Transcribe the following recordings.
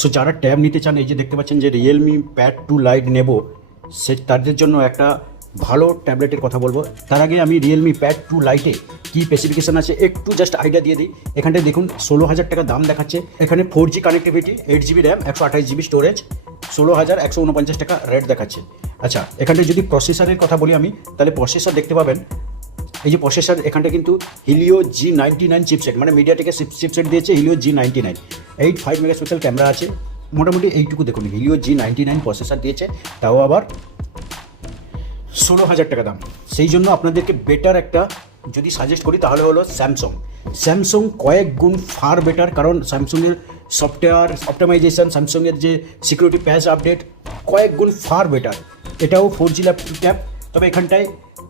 So যারা tab নিতে চান, এই যে দেখতে পাচ্ছেন যে রিয়েলমি প্যাড 2 লাইট নেব, সে তাদের জন্য একটা ভালো ট্যাবলেটের কথা বলবো। তার আগে আমি রিয়েলমি প্যাড 2 লাইটে কী স্পেসিফিকেশান আছে একটু জাস্ট আইডিয়া দিয়ে দিই। এখানটায় দেখুন 16,000 টাকা দাম দেখাচ্ছে। এখানে 4G connectivity, 8GB RAM, 128GB storage, 16,149 টাকা রেট দেখাচ্ছে। আচ্ছা, এখানটায় যদি প্রসেসরের কথা বলি আমি, তাহলে প্রসেসর দেখতে পাবেন, এই যে প্রসেসর এখানটা কিন্তু হিলিও G99 চিপসেট, মানে মিডিয়াটেকের চিপসেট দিয়েছে হিলিও G99, 85 মেগাপিক্সেল ক্যামেরা আছে, মোটামুটি এইটুকু দেখুন হিলিও G99 প্রসেসর দিয়েছে, তাও আবার 16,000 টাকা দাম। সেই জন্য আপনাদেরকে বেটার একটা যদি সাজেস্ট করি তাহলে হলো স্যামসং কয়েক গুণ ফার বেটার, কারণ স্যামসংয়ের সফটওয়্যার অপটিমাইজেশন, স্যামসংয়ের যে সিকিউরিটি প্যাচ আপডেট কয়েক গুণ ফার বেটার। এটাও 4G ল্যাপটপ, তবে এখানটায়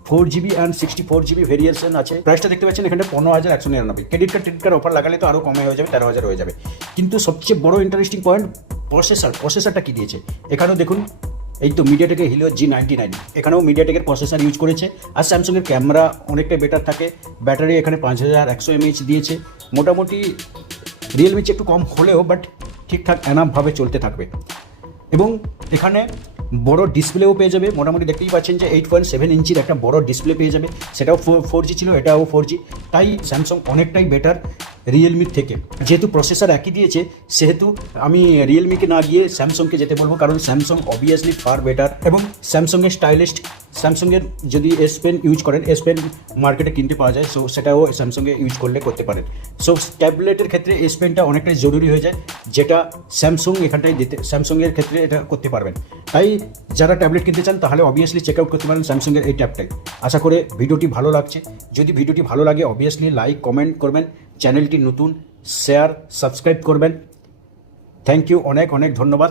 4GB অ্যান্ড 64GB ভেরিয়েশন আছে। প্রাইসটা দেখতে পাচ্ছেন এখানে 15,199। ক্রেডিট কার্ড অফার লাগালে তো আরও কমে হয়ে যাবে, 13,000 হয়ে যাবে। কিন্তু সবচেয়ে বড় ইন্টারেস্টিং পয়েন্ট প্রসেসরটা কী দিয়েছে। এখানেও দেখুন এই তো মিডিয়াটেকের হিলিও G99, এখানেও মিডিয়াটেকের প্রসেসর ইউজ করেছে। আর স্যামসংয়ের ক্যামেরা অনেকটাই বেটার থাকে। ব্যাটারি এখানে 5100 mAh দিয়েছে। মোটামুটি রিয়েলমি চেয়ে একটু কম হলেও বাট ঠিকঠাক এনাফভাবে চলতে থাকবে। এবং এখানে বড় ডিসপ্লেও পেয়ে যাবে, মোটামুটি দেখতেই পাচ্ছেন যে 8.7 ইঞ্চির একটা বড় ডিসপ্লে পেয়ে যাবে। সেটাও 4G ছিল, এটাও 4G। তাই স্যামসং অনেকটাই বেটার রিয়েলমির থেকে। যেহেতু প্রসেসর একই দিয়েছে সেহেতু আমি রিয়েলমিকে না গিয়ে স্যামসংকে যেতে বলবো, কারণ স্যামসং অবভিয়াসলি ফার বেটার। এবং স্যামসংয়ের স্টাইলিস্ট, স্যামসংয়ের যদি এস পেন ইউজ করেন, এস পেন মার্কেটে কিনতে পাওয়া যায়, সো সেটাও স্যামসংয়ে ইউজ করতে পারেন। সো ট্যাবলেটের ক্ষেত্রে এস পেনটা অনেকটাই জরুরি হয়ে যায়, যেটা স্যামসং এখানটায় স্যামসংয়ের ক্ষেত্রে এটা করতে পারবেন। তাই যারা ট্যাবলেট কিনতে চান তাহলে অবভিয়াসলি চেক আউট করতে পারেন স্যামসংয়ের এই ট্যাবটাই। আশা করে ভিডিওটি ভালো লাগছে। যদি ভিডিওটি ভালো লাগে অবভিয়াসলি লাইক কমেন্ট করবেন, চ্যানেলটি নতুন শেয়ার সাবস্ক্রাইব করবেন। থ্যাংক ইউ, অনেক অনেক ধন্যবাদ।